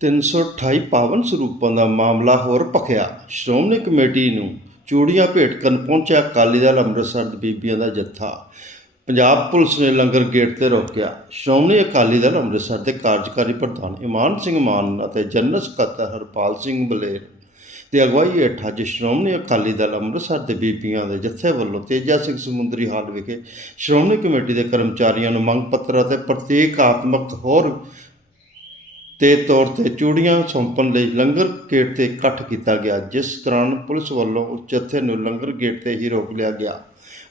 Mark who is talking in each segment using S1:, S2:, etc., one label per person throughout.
S1: 328 ਪਾਵਨ ਸਰੂਪਾਂ ਦਾ ਮਾਮਲਾ ਹੋਰ ਭਖਿਆ। ਸ਼੍ਰੋਮਣੀ ਕਮੇਟੀ ਨੂੰ ਚੂੜੀਆਂ ਭੇਟ ਕਰਨ ਪਹੁੰਚਿਆ ਅਕਾਲੀ ਦਲ ਅੰਮ੍ਰਿਤਸਰ ਦੇ ਬੀਬੀਆਂ ਦਾ ਜੱਥਾ। ਪੰਜਾਬ ਪੁਲਿਸ ਨੇ ਲੰਗਰ ਗੇਟ ਤੇ ਰੋਕਿਆ। ਸ਼੍ਰੋਮਣੀ ਅਕਾਲੀ ਦਲ ਅੰਮ੍ਰਿਤਸਰ ਦੇ ਕਾਰਜਕਾਰੀ ਪ੍ਰਧਾਨ ਇਮਾਨ ਸਿੰਘ ਮਾਨ ਅਤੇ ਜਨਰਲ ਸਕੱਤਰ ਹਰਪਾਲ ਸਿੰਘ ਬਲੇਰ ਦੀ ਅਗਵਾਈ ਹੇਠ ਅੱਜ ਸ਼੍ਰੋਮਣੀ ਅਕਾਲੀ ਦਲ ਅੰਮ੍ਰਿਤਸਰ ਦੇ ਬੀਬੀਆਂ ਦੇ ਜੱਥੇ ਵੱਲੋਂ ਤੇਜਾ ਸਿੰਘ ਸਮੁੰਦਰੀ ਹਾਲ ਵਿਖੇ ਸ਼੍ਰੋਮਣੀ ਕਮੇਟੀ ਦੇ ਕਰਮਚਾਰੀਆਂ ਨੂੰ ਮੰਗ ਪੱਤਰ ਅਤੇ ਪ੍ਰਤੀਕਾਤਮਕ ਹੋਰ ਤੇ ਤੌਰ ਤੇ ਚੂੜੀਆਂ ਸੌਂਪਣ ਲਈ ਲੰਗਰ ਗੇਟ ਤੇ ਇਕੱਠ ਕੀਤਾ ਗਿਆ, ਜਿਸ ਦੌਰਾਨ ਪੁਲਿਸ ਵੱਲੋਂ ਉਸ ਜਥੇ ਨੂੰ ਲੰਗਰ ਗੇਟ ਤੇ ਹੀ ਰੋਕ ਲਿਆ ਗਿਆ।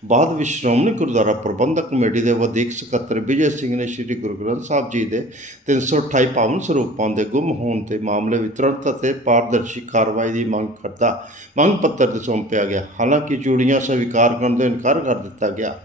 S1: ਬਾਅਦ ਵਿੱਚ ਸ਼੍ਰੋਮਣੀ ਗੁਰਦੁਆਰਾ ਪ੍ਰਬੰਧਕ ਕਮੇਟੀ ਦੇ ਵਧੀਕ ਸਕੱਤਰ ਵਿਜੇ ਸਿੰਘ ਨੇ ਸ੍ਰੀ ਗੁਰੂ ਗ੍ਰੰਥ ਸਾਹਿਬ ਜੀ ਦੇ 328 ਪਾਵਨ ਸਰੂਪਾਂ ਦੇ ਗੁੰਮ ਹੋਣ ਦੇ ਮਾਮਲੇ ਵਿੱਚ ਤੁਰੰਤ ਅਤੇ ਪਾਰਦਰਸ਼ੀ ਕਾਰਵਾਈ ਦੀ ਮੰਗ ਕਰਦਾ ਮੰਗ ਪੱਤਰ ਤੇ ਸੌਂਪਿਆ ਗਿਆ। ਹਾਲਾਂਕਿ ਚੂੜੀਆਂ ਸਵੀਕਾਰ ਕਰਨ ਤੋਂ ਇਨਕਾਰ ਕਰ ਦਿੱਤਾ ਗਿਆ।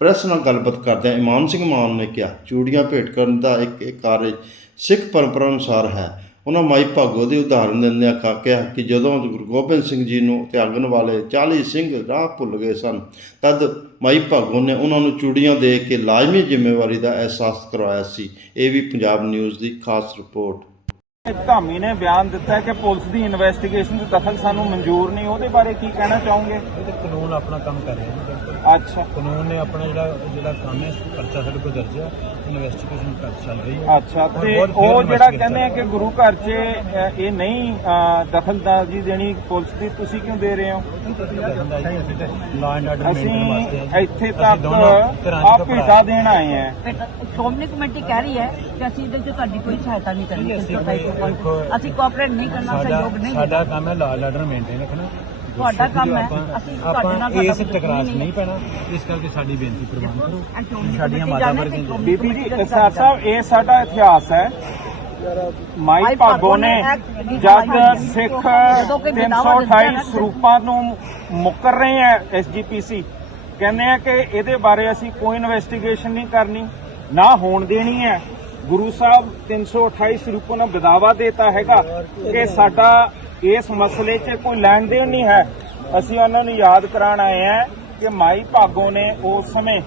S1: ਪ੍ਰੈਸ ਨਾਲ ਗੱਲਬਾਤ ਕਰਦਿਆਂ ਇਮਾਨ ਸਿੰਘ ਮਾਨ ਨੇ ਕਿਹਾ, ਚੂੜੀਆਂ ਭੇਟ ਕਰਨ ਦਾ ਇੱਕ ਕਾਰਜ ਸਿੱਖ ਪਰੰਪਰਾ ਅਨੁਸਾਰ ਹੈ। ਉਹਨਾਂ ਮਾਈ ਭਾਗੋ ਦੀ ਉਦਾਹਰਨ ਦਿੰਦਿਆਂ ਕਾ ਕਿਹਾ ਕਿ ਜਦੋਂ ਗੁਰੂ ਗੋਬਿੰਦ ਸਿੰਘ ਜੀ ਨੂੰ ਤਿਆਗਣ ਵਾਲੇ 40 ਸਿੰਘ ਰਾਹ ਭੁੱਲ ਗਏ ਸਨ ਤਦ ਮਾਈ ਭਾਗੋ ਨੇ ਉਹਨਾਂ ਨੂੰ ਚੂੜੀਆਂ ਦੇ ਕੇ ਲਾਜ਼ਮੀ ਜ਼ਿੰਮੇਵਾਰੀ ਦਾ ਅਹਿਸਾਸ ਕਰਵਾਇਆ ਸੀ। ਇਹ ਵੀ ਪੰਜਾਬ ਨਿਊਜ਼ ਦੀ ਖਾਸ ਰਿਪੋਰਟ।
S2: ਧਾਮੀ ਨੇ ਬਿਆਨ ਦਿੱਤਾ ਹੈ ਕਿ ਪੁਲਿਸ ਦੀ ਇਨਵੈਸਟੀਗੇਸ਼ਨ 'ਚ ਦਖਲ ਸਾਨੂੰ ਮਨਜ਼ੂਰ ਨਹੀਂ ਉਹਦੇ ਬਾਰੇ ਕੀ ਕਹਿਣਾ ਚਾਹੋਗੇ?
S3: ਇਹ ਤਾਂ ਕਾਨੂੰਨ ਆਪਣਾ ਕੰਮ ਕਰ ਰਿਹਾ ਹੈ
S2: ਅੱਛਾ।
S3: ਕਾਨੂੰਨ ਨੇ ਆਪਣਾ ਜਿਹੜਾ ਜਿਹੜਾ ਕੰਮ ਹੈ ਪਰਚਾ ਸਾਡੇ ਕੋਲ ਦਰਜ ਹੈ। ਇਨਵੈਸਟੀਗੇਸ਼ਨ ਕਰ ਚੱਲ ਰਹੀ ਹੈ।
S2: ਅੱਛਾ ਤੇ ਉਹ ਜਿਹੜਾ ਕਹਿੰਦੇ ਆ ਕਿ ਗੁਰੂ ਘਰ 'ਚ ਇਹ ਨਹੀਂ ਅ, ਦਖਲਅੰਦਾਜ਼ੀ ਦੇਣੀ ਪੁਲਿਸ ਦੀ ਤੁਸੀਂ ਕਿਉਂ ਦੇ ਰਹੇ ਹੋ?
S3: ਲਾ ਐਂਡ ਆਰਡਰ
S2: ਅਸੀਂ
S3: ਮੇਨਟੇਨ ਵਾਸਤੇ ਹੈ
S2: ਇੱਥੇ ਤੱਕ ਆਪ। ਭੇਟਾ ਦੇਣ ਆਏ ਆ
S4: ਸ਼੍ਰੋਮਣੀ ਕਮੇਟੀ ਕਹਿ ਰਹੀ ਹੈ ਕਿ ਅਸੀਂ ਇਹਦੇ ਵਿੱਚ ਤੁਹਾਡੀ ਕੋਈ ਸਹਾਇਤਾ ਨਹੀਂ ਕਰਨੀ
S3: ਅਸੀਂ ਕੋਈ-
S4: ਕੋਆਪਰੇਟ ਨਹੀਂ ਕਰਨਾ
S3: ਸਾਡਾ
S4: ਸਹਿਯੋਗ ਨਹੀਂ
S3: ਸਾਡਾ ਕੰਮ ਹੈ ਲਾ ਐਂਡ ਆਰਡਰ ਮੇਨਟੇਨ ਰੱਖਣਾ।
S4: ਤੁਹਾਡਾ ਕੰਮ ਹੈ,
S3: ਆਪਾਂ-
S4: ਅਸੀਂ ਤੁਹਾਡੇ ਨਾਲ
S3: ਆਪਾਂ
S4: ਸਾਡਾ
S3: ਇਸ
S4: ਕੋਈ
S3: ਟਕਰਾਅ 'ਚ
S4: ਨਹੀਂ
S3: ਪੈਣਾ। ਇਸ ਕਰਕੇ ਸਾਡੀ ਬੇਨਤੀ ਪ੍ਰਵਾਨ ਕਰੋ। ਸਾਡੀਆਂ ਮਾਤਾ ਵਰਗੀਆਂ
S2: ਬੀਬੀ ਜੀ ਸਰ ਸਾਹਿਬ ਇਹ ਸਾਡਾ ਇਤਿਹਾਸ ਹੈ। ਮਾਈ ਭਾਗੋ ਨੇ ਜਦ ਸਿੱਖ
S4: ਜਦੋਂ ਕੋਈ ਬਦਾਵਾ ਦਿੰਦੇ
S2: 328
S4: ਹਨ,
S2: ਸਰੂਪਾਂ ਨੂੰ ਮੁੱਕਰ ਰਹੇ ਆ ਐਸਜੀਪੀਸੀ ਕਹਿੰਦੇ ਆ ਕਿ ਇਹਦੇ ਬਾਰੇ ਅਸੀਂ ਕੋਈ ਇਨਵੈਸਟੀਗੇਸ਼ਨ ਨਹੀਂ ਕਰਨੀ ਨਾ ਹੋਣ ਦੇਣੀ ਹੈ। ਗੁਰੂ ਸਾਹਿਬ 328 ਸਰੂਪਾਂ ਨੂੰ ਬਦਾਵਾ ਦੇਤਾ ਹੈਗਾ ਕਿ ਸਾਡਾ ਇਸ ਮਸਲੇ 'ਚ ਕੋਈ ਲੈਣ ਦੇਣ ਨਹੀਂ ਹੈ। ਅਸੀਂ ਉਹਨਾਂ ਨੂੰ ਯਾਦ ਕਰਾਉਣ ਆਏ ਆ ਕਿ ਮਾਈ ਭਾਗੋ ਨੇ ਉਸ ਸਮੇਂ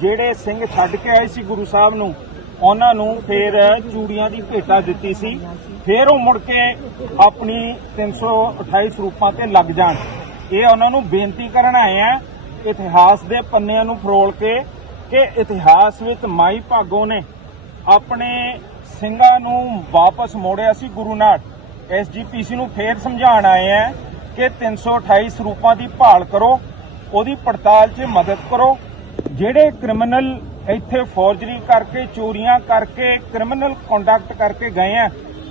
S2: ਜਿਹੜੇ ਸਿੰਘ ਛੱਡ ਕੇ ਆਏ ਸੀ ਗੁਰੂ ਸਾਹਿਬ ਨੂੰ, ਉਹਨਾਂ ਨੂੰ ਫਿਰ ਚੂੜੀਆਂ ਦੀ ਭੇਟਾ ਦਿੱਤੀ ਸੀ। ਫਿਰ ਉਹ ਮੁੜ ਕੇ ਆਪਣੀ 328 ਸਰੂਪਾਂ ਤੇ ਲੱਗ ਜਾਣ। ਇਹ ਉਹਨਾਂ ਨੂੰ ਬੇਨਤੀ ਕਰਨ ਆਏ ਆ ਇਤਿਹਾਸ ਦੇ ਪੰਨਿਆਂ ਨੂੰ ਫਰੋਲ ਕੇ ਕਿ ਇਤਿਹਾਸ ਵਿੱਚ ਮਾਈ ਭਾਗੋ ਨੇ ਆਪਣੇ ਸਿੰਘਾਂ ਨੂੰ ਵਾਪਸ ਮੋੜਿਆ ਸੀ ਗੁਰੂ ਨਾਨਕ ਐਸਜੀਪੀਸੀ ਨੂੰ ਫੇਰ ਸਮਝਾਉਣ ਆਏ ਆ ਕਿ 328 ਸਰੂਪਾਂ ਦੀ ਭਾਲ ਕਰੋ, ਉਹਦੀ ਪੜਤਾਲ 'ਚ ਮਦਦ ਕਰੋ। ਜਿਹੜੇ ਕ੍ਰਿਮੀਨਲ ਇੱਥੇ ਫੌਰਜਰੀ ਕਰਕੇ, ਚੋਰੀਆਂ ਕਰਕੇ, ਕ੍ਰਿਮੀਨਲ ਕੰਡਕਟ ਕਰਕੇ ਗਏ ਆ,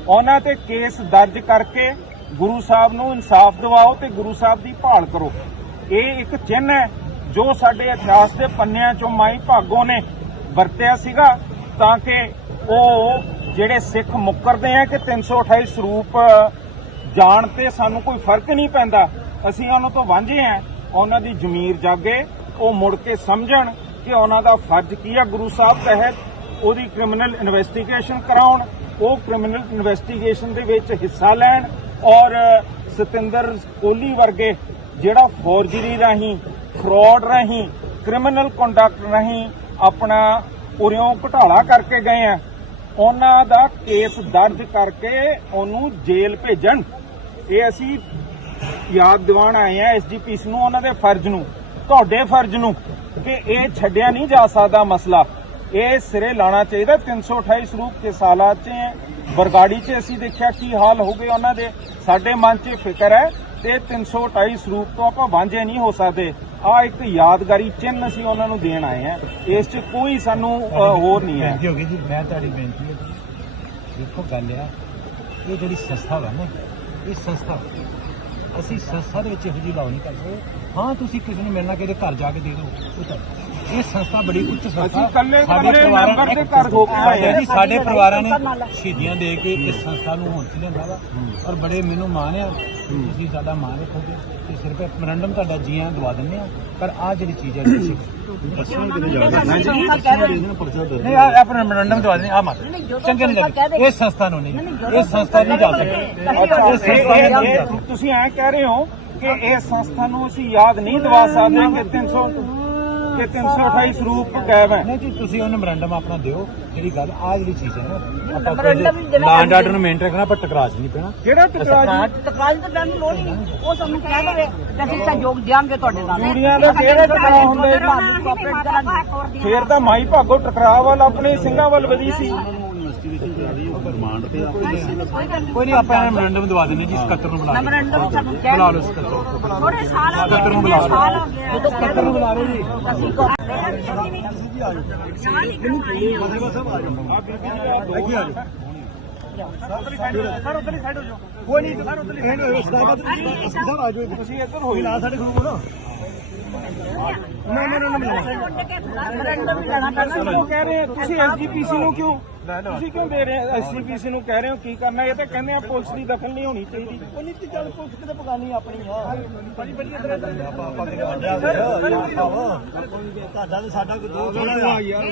S2: ਉਹਨਾਂ ਤੇ ਕੇਸ ਦਰਜ ਕਰਕੇ ਗੁਰੂ ਸਾਹਿਬ ਨੂੰ ਇਨਸਾਫ ਦਿਵਾਓ ਤੇ ਗੁਰੂ ਸਾਹਿਬ ਦੀ ਭਾਲ ਕਰੋ। ਇਹ ਇੱਕ ਚਿੰਨ੍ਹ ਹੈ ਜੋ ਸਾਡੇ ਇਤਿਹਾਸ ਦੇ ਪੰਨਿਆਂ ਚੋਂ ਮਾਈ ਭਾਗੋ ਨੇ ਵਰਤਿਆ ਸੀਗਾ ਤਾਂ ਕਿ ਉਹ ਜਿਹੜੇ ਸਿੱਖ ਮੁੱਕਰਦੇ ਆ ਕਿ 328 ਸਰੂਪ ਜਾਣ ਤੇ ਸਾਨੂੰ ਕੋਈ ਫ਼ਰਕ ਨਹੀਂ ਪੈਂਦਾ। ਅਸੀਂ ਉਹਨਾਂ ਤੋਂ ਵਾਂਝੇ ਆ। ਉਹਨਾਂ ਦੀ ਜ਼ਮੀਰ ਜਾਗੇ, ਉਹ ਮੁੜ ਕੇ ਸਮਝਣ ਕਿ ਉਹਨਾਂ ਦਾ ਫਰਜ਼ ਕੀ ਆ ਗੁਰੂ ਸਾਹਿਬ ਤਹਿਤ। ਉਹਦੀ ਕ੍ਰਿਮੀਨਲ ਇਨਵੈਸਟੀਗੇਸ਼ਨ ਕਰਾਉਣ, ਉਹ ਕ੍ਰਿਮੀਨਲ ਇਨਵੈਸਟੀਗੇਸ਼ਨ ਦੇ ਵਿੱਚ ਹਿੱਸਾ ਲੈਣ ਔਰ ਸਤਿੰਦਰ ਕੋਹਲੀ ਵਰਗੇ ਜਿਹੜਾ ਫੌਰਜਰੀ ਰਾਹੀਂ ਫਰਾਡ ਰਾਹੀਂ ਕ੍ਰਿਮੀਨਲ ਕੰਡਕਟ ਰਾਹੀਂ ਆਪਣਾ ਉਰਿਓਂ ਘਟਾਲਾ ਕਰਕੇ ਗਏ ਆ। ਉਹਨਾਂ ਦਾ ਕੇਸ ਦਰਜ ਕਰਕੇ ਉਹਨੂੰ ਜੇਲ੍ਹ ਭੇਜਣ। ਇਹ ਅਸੀਂ ਯਾਦ ਦਿਵਾਣ ਆਏ ਆ ਐਸਜੀਪੀਸੀ ਨੂੰ, ਉਹਨਾਂ ਦੇ ਫਰਜ਼ ਨੂੰ, ਤੁਹਾਡੇ ਫਰਜ਼ ਨੂੰ ਕਿ ਇਹ ਛੱਡਿਆ ਨਹੀਂ ਜਾ ਸਕਦਾ ਮਸਲਾ। ਇਹ ਸਿਰੇ ਲਾਣਾ ਚਾਹੀਦਾ। 328 ਸਰੂਪ ਕੇ ਸਾਲਾਤ 'ਚ, ਬਰਗਾੜੀ 'ਚ ਅਸੀਂ ਦੇਖਿਆ ਕੀ ਹਾਲ ਹੋ ਗਏ ਉਹਨਾਂ ਦੇ। ਸਾਡੇ ਮਨ 'ਚ ਫਿਕਰ ਹੈ ਤੇ 328 ਸਰੂਪ ਤੋਂ ਆਪਾਂ ਵਾਂਝੇ ਨਹੀਂ ਹੋ ਸਕਦੇ। ਆ ਇੱਕ ਯਾਦਗਾਰੀ ਚਿੰਨ੍ਹ ਅਸੀਂ ਉਹਨਾਂ ਨੂੰ ਦੇਣ ਆਏ ਆ ਇਸ 'ਚ ਕੋਈ ਸਾਨੂੰ ਹੋਰ ਨਹੀਂ ਹੈ।
S3: ਬੇਨਤੀ ਹੋ ਗਈ ਜੀ। ਮੈਂ ਤੁਹਾਡੀ ਬੇਨਤੀ ਹੈ। ਦੇਖੋ ਗੱਲ ਆ ਇਹ ਜਿਹੜੀ ਸੰਸਥਾ ਵਾ ਨਾ ਇਹ ਸੰਸਥਾ ਅਸੀਂ ਸੰਸਥਾ ਦੇ ਵਿੱਚ ਇਹੋ ਜਿਹੀ ਲਾਉ ਨਹੀਂ ਕਰਦੇ। ਹਾਂ ਤੁਸੀਂ ਕਿਸੇ ਨੂੰ ਮਿਲਣਾ ਕਿਹਦੇ ਘਰ ਜਾ ਕੇ ਦੇ ਦਿਓ ਉਹ ਤਾਂ ਇਹ ਸੰਸਥਾ ਬੜੀ ਉੱਚ ਸੰਸਥਾ।
S2: ਅਸੀਂ ਇਕੱਲੇ-
S3: ਸਾਡੇ ਪਰਿਵਾਰਾਂ-
S2: ਮੈਂਬਰ ਦੇ ਘਰ ਹੋ ਕੇ ਆਏ।
S3: ਜੀ ਸਾਡੇ ਪਰਿਵਾਰਾਂ ਨੇ ਸ਼ਹੀਦੀਆਂ ਦੇ ਕੇ ਇਸ ਸੰਸਥਾ ਨੂੰ 'ਚ ਲਿਆਂਦਾ ਵਾ। ਔਰ ਬੜੇ ਮੈਨੂੰ ਮਾਣ ਆ। ਤੁਸੀਂ ਸਾਡਾ ਮਾਣ ਰੱਖੋਗੇ। ਤੇ ਸਿਰਫ ਇੱਕ ਮੈਮੋਰੰਡਮ ਤੁਹਾਡਾ ਜੀਆਂ ਦਵਾ ਦਿੰਦੇ ਆ। ਪਰ ਆ ਜਿਹੜੀ ਚੀਜ਼ ਹੈ ਬੇਸਿਕ ਨਹੀਂ ਆ ਆਪਣਾ ਮੈਮੋਰੰਡਮ ਦਵਾ ਦਿੰਦੇ ਆ। ਮਤ ਚੰਗੇ ਨਹੀਂ ਲੱਗਦੇ। ਇਹ ਸੰਸਥਾ ਨੂੰ ਨਹੀਂ। ਇਹ ਸੰਸਥਾ ਨਹੀਂ ਜਾ ਸਕਦੀ
S2: ਅੱਛਾ
S3: ਇਹ ਸੰਸਥਾ
S2: ਇਹ-
S3: ਨਹੀਂ
S2: ਇਹ-
S3: ਜਾ ਸਕਦੀ
S2: ਤੁਸੀਂ ਐ ਕਹਿ ਰਹੇ ਹੋ ਕਿ ਇਹ ਸੰਸਥਾ ਨੂੰ ਅਸੀਂ ਯਾਦ ਨਹੀਂ ਦਿਵਾ ਸਕਦੇ ਕਿ 300 ਕਿ 328 ਸਰੂਪ ਗਾਇਬ ਹੈ।
S3: ਨਹੀਂ ਜੀ ਤੁਸੀਂ ਉਹ ਮੈਮੋਰੈਂਡਮ ਆਪਣਾ ਦਿਓ ਜਿਹੜੀ ਗੱਲ ਆ ਜਿਹੜੀ ਚੀਜ਼ ਹੈ ਨਾ
S4: memorandum ਵੀ ਦੇਣਾ
S3: ਲਾਂਡ ਆਰਡਰ ਨੂੰ ਮੇਨਟੇਨ ਕਰਨਾ ਪਰ ਟਕਰਾਅ 'ਚ ਨਹੀਂ ਪੈਣਾ।
S2: ਕਿਹੜਾ ਟਕਰਾਅ ਜੀ
S4: ਟਕਰਾਜ ਤਾਂ ਕਰਨ ਦੀ ਲੋੜ ਹੀ ਨਹੀਂ। ਉਹ ਸਾਨੂੰ ਕਹਿ ਦੇਵੇ ਕਿ ਅਸੀਂ ਸਹਿਯੋਗ ਦਿਆਂਗੇ ਤੁਹਾਡੇ ਨਾਲ।
S2: ਦਾ ਕਿਹੜਾ ਟਕਰਾਅ ਹੁੰਦਾ? ਫੇਰ ਤਾਂ ਮਾਈ ਭਾਗੋ ਟਕਰਾਅ ਵੱਲ ਆਪਣੇ ਸਿੰਘਾਂ ਵੱਲ ਵਧੀ ਸੀ।
S4: ਕੋਈ ਨਹੀਂ
S3: ਆਪਾਂ ਮੈਮੋਰੈਂਡਮ ਦਵਾ ਦੇਣੀ ਜੀ ਸਕੱਤਰ ਨੂੰ ਬੁਲਾ
S4: ਮੈਮੋਰੈਂਡਮ ਸਾਨੂੰ ਕਹਿ
S3: ਬੁਲਾ ਲਓ ਸਕੱਤਰ।
S4: ਥੋੜੇ ਸਾਲ ਹੋ
S3: ਸਕੱਤਰ ਨੂੰ
S4: ਗਏ
S3: ਬੁਲਾ ਲਓ।
S4: ਸਾਲ ਹੋ ਗਏ। ਉਦੋਂ ਕਹਿ
S3: ਨੂੰ ਬੁਲਾ ਲਓ ਜੀ।
S4: ਅਸੀਂ ਕੋ ਨਾਲ ਹੀ ਕਰਵਾਈ ਆ।
S2: ਸਰ। ਉਧਰਲੀ ਸਾਈਡ ਹੋ ਜਾਓ।
S3: ਕੋਈ ਨਹੀਂ ਸਰ ਉਧਰ ਸਦਾਬਤ ਸਰ ਆ ਜਾਓ
S2: ਤੁਸੀਂ ਇੱਧਰ ਹੋਈ
S3: ਨਾ ਸਾਡੇ ਗਰੂਪ ਨਾ। ਨਾ ਨਾ ਨਾ
S4: ਮੈਮੋਰੈਂਡਮ ਵੀ ਲੈਣਾ ਪੈਣਾ
S2: ਤੁਸੀਂ ਕਿਉਂ ਕਹਿ ਰਹੇ ਹੋ ਤੁਸੀਂ ਐਸਜੀਪੀਸੀ ਨੂੰ ਕਿਉਂ ਤੁਸੀਂ ਕਿਉਂ ਦੇ ਰਹੇ ਹੋ ਐਸਜੀਪੀਸੀ ਨੂੰ ਕਹਿ ਰਹੇ ਹੋ ਕੀ ਕਰਨਾ ਇਹ ਤਾਂ ਕਹਿੰਦੇ ਆ ਪੁਲਿਸ ਦੀ ਦਖਲ ਨਹੀਂ ਹੋਣੀ ਚਾਹੀਦੀ
S3: ਉਹ ਨਹੀਂ ਤੇ ਚੱਲ ਪੁਲਿਸ ਕਿਤੇ ਪਕਾਨੀ ਆਪਣੀ ਆ ਬੜੀ ਬੜੀ ਇਧਰ ਤੁਹਾਡਾ ਤੇ ਸਾਡਾ ਕੋਈ ਦੋ ਥੋੜਾ ਆ ਯਾਰ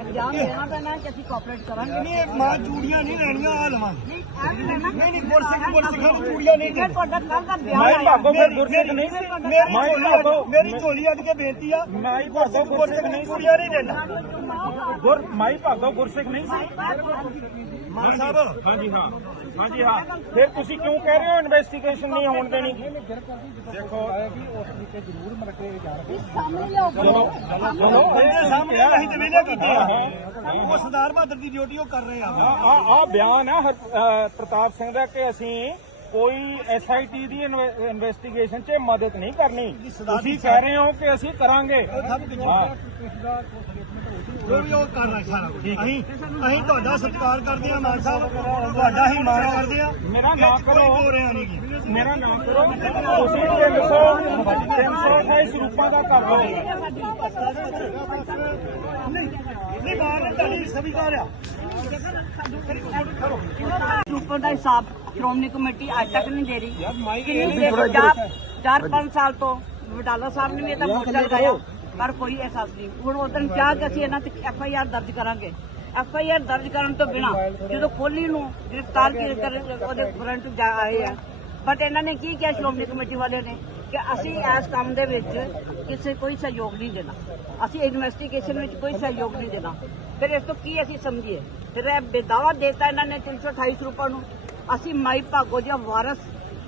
S4: ਇਗਜ਼ਾਮ ਦੇਣਾ ਪੈਣਾ ਕਿ ਅਸੀਂ ਕੋਆਪਰੇਟ ਕਰਾਂਗੇ
S3: ਨਹੀਂ ਮਾਂ ਚੂੜੀਆਂ ਨਹੀਂ ਲੈਣੀਆਂ ਆ ਲਵਾਂਗੇ
S4: ਨਹੀਂ ਆ ਲੈਣਾ
S3: ਨਹੀਂ ਨਹੀਂ ਗੁਰਸਿੱਖ ਗੁਰਸਿੱਖਾਂ ਨੂੰ ਚੂੜੀਆਂ ਨਹੀਂ
S4: ਤੁਹਾਡਾ ਕੱਲ ਦਾ ਵਿਆਹ
S2: ਮਾਈ
S4: ਹੈ
S2: ਭਾਗੋ ਫਿਰ ਗੁਰਸਿੱਖ ਨਹੀਂ ਸੀ।
S3: ਮੇਰੀ
S2: ਮਾਈ
S3: ਝੋਲੀ
S2: ਭਾਗੋ
S3: ਅੱਡ- ਮੇਰੀ ਝੋਲੀ ਅੱਡ ਕੇ ਬੇਨਤੀ ਆ।
S2: ਮਾਈ ਭਾਗੋ
S3: ਗੁਰਸਿੱਖ
S2: ਗੁਰਸਿੱਖ
S3: ਨਹੀਂ
S2: ਨਹੀਂ ਸੀ।
S3: ਚੂੜੀਆਂ ਨਹੀਂ ਦੇਣਾ।
S2: ਗੁਰ ਮਾਈ ਭਾਗੋ ਗੁਰਸਿੱਖ ਨਹੀਂ ਸੀ।
S3: ਮਾਂ ਸਾਹਿਬ
S2: ਹਾਂਜੀ। ਹਾਂ। ਹਾਂਜੀ ਹਾਂ। ਫਿਰ ਤੁਸੀਂ ਕਿਉਂ ਕਹਿ ਰਹੇ ਹੋ ਇਨਵੈਸਟੀਗੇਸ਼ਨ ਨਹੀਂ ਹੋਣ ਦੇਣੀ? ਦੇਖੋ
S4: ਸਾਹਮਣੇ ਲਿਆਓ ਕਰੋ
S3: ਬੰਦੇ ਸਾਹਮਣੇ ਅਸੀਂ ਤੇ ਵੇਲੇ ਕੀਤੇ ਆ ਉਹ ਸਰਦਾਰ ਬਹਾਦਰ ਦੀ ਡਿਊਟੀ ਉਹ ਕਰ ਰਹੇ ਆ।
S2: ਆ ਆ ਬਿਆਨ ਹੈ ਪ੍ਰਤਾਪ ਸਿੰਘ ਦਾ ਕਿ ਅਸੀਂ ਕੋਈ ਐਸਆਈਟੀ ਦੀ ਇਨਵੈਸਟੀਗੇਸ਼ਨ 'ਚ ਮਦਦ ਨਹੀਂ ਕਰਨੀ। ਤੁਸੀਂ ਕਹਿ ਰਹੇ ਹੋ ਕਿ ਅਸੀਂ ਕਰਾਂਗੇ। ਹਾਂ।
S3: ਜੋ ਵੀ ਉਹ ਕਰ ਰਿਹਾ ਸਾਰਾ ਕੁਝ ਅਸੀਂ ਅਸੀਂ ਤੁਹਾਡਾ ਸਤਿਕਾਰ ਕਰਦੇ ਆ ਮਾਨ ਸਾਹਿਬ। ਤੁਹਾਡਾ ਹੀ ਮਾਣ ਕਰਦੇ ਆ
S2: ਮੇਰਾ ਨਾਂ
S3: ਕੋਈ
S2: ਕਰੋ।
S3: ਬੋਲ ਰਿਹਾ ਨਹੀਂ ਗੀ।
S2: ਮੇਰਾ ਨਾਮ ਕਰੋ। ਤੁਸੀਂ 300 328 ਰੂਪਾਂ ਦਾ ਕਰ ਲਓ।
S3: ਨਹੀਂ ਮਾਨ ਤੁਹਾਡੀ ਸਵੀਕਾਰ ਆ।
S4: ਰੁਪਏ ਦਾ ਹਿਸਾਬ ਸ਼੍ਰੋਮਣੀ ਕਮੇਟੀ ਅੱਜ ਤੱਕ ਨਹੀਂ ਦੇ ਰਹੀ। ਕਿੰਨੀ ਦੇਰ ਚਾਰ ਚਾਰ ਪੰਜ ਸਾਲ ਤੋਂ ਵਡਾਲਾ ਸਾਹਿਬ ਨੇ ਇਹਦਾ ਮੋਰਚਾ ਲਗਾਇਆ ਪਰ ਕੋਈ ਅਹਿਸਾਸ ਨਹੀਂ। ਹੁਣ ਉਦੋਂ ਕਿਹਾ ਕਿ ਅਸੀਂ ਇਹਨਾਂ ਤੇ ਐਫ ਆਈ ਆਰ ਦਰਜ ਕਰਾਂਗੇ। ਐਫ ਆਈ ਆਰ ਦਰਜ ਕਰਨ ਤੋਂ ਬਿਨਾ ਜਦੋਂ ਕੋਹਲੀ ਨੂੰ ਗ੍ਰਿਫਤਾਰ ਕਰ ਉਹਦੇ ਫਰੰਟ ਜਾ ਆਏ ਆ। ਬਟ ਇਹਨਾਂ ਨੇ ਕੀ ਕਿਹਾ ਸ਼੍ਰੋਮਣੀ ਕਮੇਟੀ ਵਾਲਿਆਂ ਨੇ? ਕਿ ਅਸੀਂ ਇਸ ਕੰਮ ਦੇ ਵਿੱਚ ਕਿਸੇ ਕੋਈ ਸਹਿਯੋਗ ਨਹੀਂ ਦੇਣਾ। ਅਸੀਂ ਇਨਵੈਸਟੀਗੇਸ਼ਨ ਵਿੱਚ ਕੋਈ ਸਹਿਯੋਗ ਨਹੀਂ ਦੇਣਾ। ਫਿਰ ਇਸ ਤੋਂ ਕੀ ਅਸੀਂ ਸਮਝੀਏ? ਫਿਰ ਇਹ ਬੇਦਾਵਾ ਦੇਤਾ ਇਹਨਾਂ ਨੇ 328 ਰੁਪਏ ਨੂੰ। ਅਸੀਂ ਮਾਈ ਭਾਗੋ ਦੀਆਂ ਵਾਰਸ,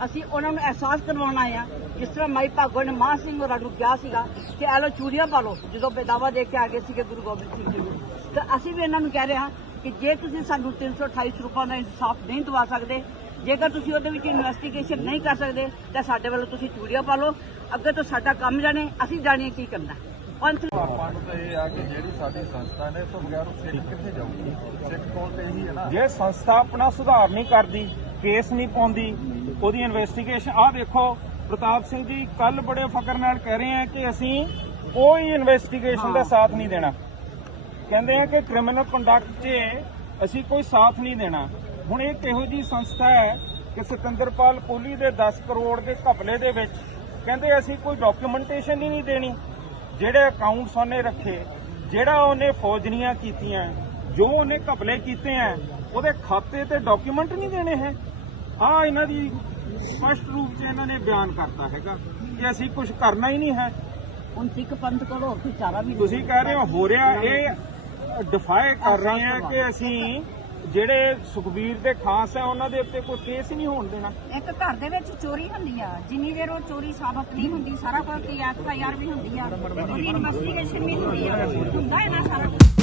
S4: ਅਸੀਂ ਉਹਨਾਂ ਨੂੰ ਅਹਿਸਾਸ ਕਰਵਾਉਣਾ ਆਏ ਆ ਜਿਸ ਤਰ੍ਹਾਂ ਮਾਈ ਭਾਗੋ ਨੇ ਮਾਂ ਸਿੰਘ ਹੋਰਾਂ ਨੂੰ ਕਿਹਾ ਸੀਗਾ ਕਿ ਇਹ ਲੋ ਚੂੜੀਆਂ ਪਾ ਲਓ, ਜਦੋਂ ਬੇਦਾਵਾ ਦੇ ਕੇ ਆ ਗਏ ਸੀਗੇ ਗੁਰੂ ਗੋਬਿੰਦ ਸਿੰਘ ਜੀ ਨੂੰ। ਤਾਂ ਅਸੀਂ ਵੀ ਇਹਨਾਂ ਨੂੰ ਕਹਿ ਰਹੇ ਹਾਂ ਕਿ ਜੇ ਤੁਸੀਂ ਸਾਨੂੰ 328 ਰੁਪਏ ਦਾ ਇਨਸਾਫ ਨਹੀਂ ਦਵਾ ਸਕਦੇ, ਜੇਕਰ ਤੁਸੀਂ ਉਹਦੇ ਵਿੱਚ ਇਨਵੈਸਟੀਗੇਸ਼ਨ ਨਹੀਂ ਕਰ ਸਕਦੇ, ਤਾਂ ਸਾਡੇ ਵੱਲੋਂ ਤੁਸੀਂ ਚੂੜੀਆਂ ਪਾ ਲਓ। ਅੱਗੇ ਤੋਂ ਸਾਡਾ ਕੰਮ ਜਾਣੇ, ਅਸੀਂ ਜਾਣੀਏ ਕੀ ਕਰਨਾ। ਪੰਥ
S5: ਆਪਾਂ ਨੂੰ ਤਾਂ ਇਹ ਆ ਕਿ ਜਿਹੜੀ ਸਾਡੀ ਸੰਸਥਾ ਨੇ ਤੋਂ ਬਗੈਰ ਉਹ ਸਿੱਖ ਕਿੱਥੇ ਜਾਊਗੀ? ਸਿੱਖ ਕੋਲ ਤੇ ਇਹੀ ਹੈ ਨਾ।
S2: ਜੇ ਸੰਸਥਾ ਆਪਣਾ ਸੁਧਾਰ ਨਹੀਂ ਕਰਦੀ ਕੇਸ ਨਹੀਂ ਪਾਉਂਦੀ ਉਹਦੀ ਇਨਵੈਸਟੀਗੇਸ਼ਨ ਆਹ ਦੇਖੋ ਪ੍ਰਤਾਪ ਸਿੰਘ ਜੀ ਕੱਲ ਬੜੇ ਫਕਰ ਨਾਲ ਕਹਿ ਰਹੇ ਆ ਕਿ ਅਸੀਂ ਕੋਈ ਇਨਵੈਸਟੀਗੇਸ਼ਨ ਦਾ ਸਾਥ ਨਹੀਂ ਦੇਣਾ। ਕਹਿੰਦੇ ਆ ਕਿ ਕ੍ਰਿਮੀਨਲ ਕੰਡਕਟ 'ਚ ਅਸੀਂ ਕੋਈ ਸਾਥ ਨਹੀਂ ਦੇਣਾ। ਹੁਣ ਇਹ ਕਿਹੋ ਜੀ ਸੰਸਥਾ ਹੈ ਕਿ ਸਿਕੰਦਰਪਾਲ ਕੋਹਲੀ ਦੇ 10 ਕਰੋੜ ਦੇ ਘਪਲੇ ਦੇ ਵਿੱਚ ਕਹਿੰਦੇ ਅਸੀਂ ਕੋਈ ਡਾਕੂਮੈਂਟੇਸ਼ਨ ਹੀ ਨਹੀਂ ਦੇਣੀ। ਜਿਹੜੇ ਅਕਾਊਂਟਸ ਉਹਨੇ ਰੱਖੇ ਜਿਹੜਾ ਉਹਨੇ ਫੌਜਨੀਆਂ ਕੀਤੀਆਂ ਜੋ ਉਹਨੇ ਘਪਲੇ ਕੀਤੇ ਆ ਉਹਦੇ ਖਾਤੇ ਤੇ ਡਾਕੂਮੈਂਟ ਨਹੀਂ ਦੇਣੇ ਹੈ। ਆ ਇਹਨਾਂ ਦੀ ਸਪਸ਼ਟ ਰੂਪ 'ਚ ਇਹਨਾਂ ਨੇ ਬਿਆਨ ਕਰਤਾ ਹੈਗਾ ਕਿ ਅਸੀਂ ਕੁਝ ਕਰਨਾ ਹੀ ਨਹੀਂ ਹੈ।
S4: ਹੁਣ ਸਿੱਖ ਪੰਥ ਕੋਲ ਹੋਰ ਕੋਈ ਚਾਰਾ ਵੀ
S2: ਤੁਸੀਂ ਕਹਿ ਰਹੇ ਹੋ ਹੋ ਰਿਹਾ ਇਹ ਡਿਫਾਈ ਕਰ ਰਹੇ ਆ ਕਿ ਅਸੀਂ ਜਿਹੜੇ ਸੁਖਬੀਰ ਦੇ ਖਾਸ ਹੈ, ਉਹਨਾਂ ਦੇ ਉੱਤੇ ਕੋਈ ਕੇਸ ਹੀ ਨਹੀਂ ਹੋਣ ਦੇਣਾ।
S6: ਇੱਕ ਘਰ ਦੇ ਵਿੱਚ ਚੋਰੀ ਹੁੰਦੀ ਆ। ਜਿੰਨੀ ਦੇਰ ਉਹ ਚੋਰੀ ਸਾਬਤ ਨਹੀਂ ਹੁੰਦੀ, ਸਾਰਾ ਕੁਝ ਐਫ ਆਈ ਆਰ ਵੀ ਹੁੰਦੀ ਆ। ਉਹਦੀ ਇਨਵੈਸਟੀਗੇਸ਼ਨ ਵੀ ਹੁੰਦੀ ਆ। ਹੁੰਦਾ ਹੈ ਨਾ ਸਾਰਾ ਕੁਛ।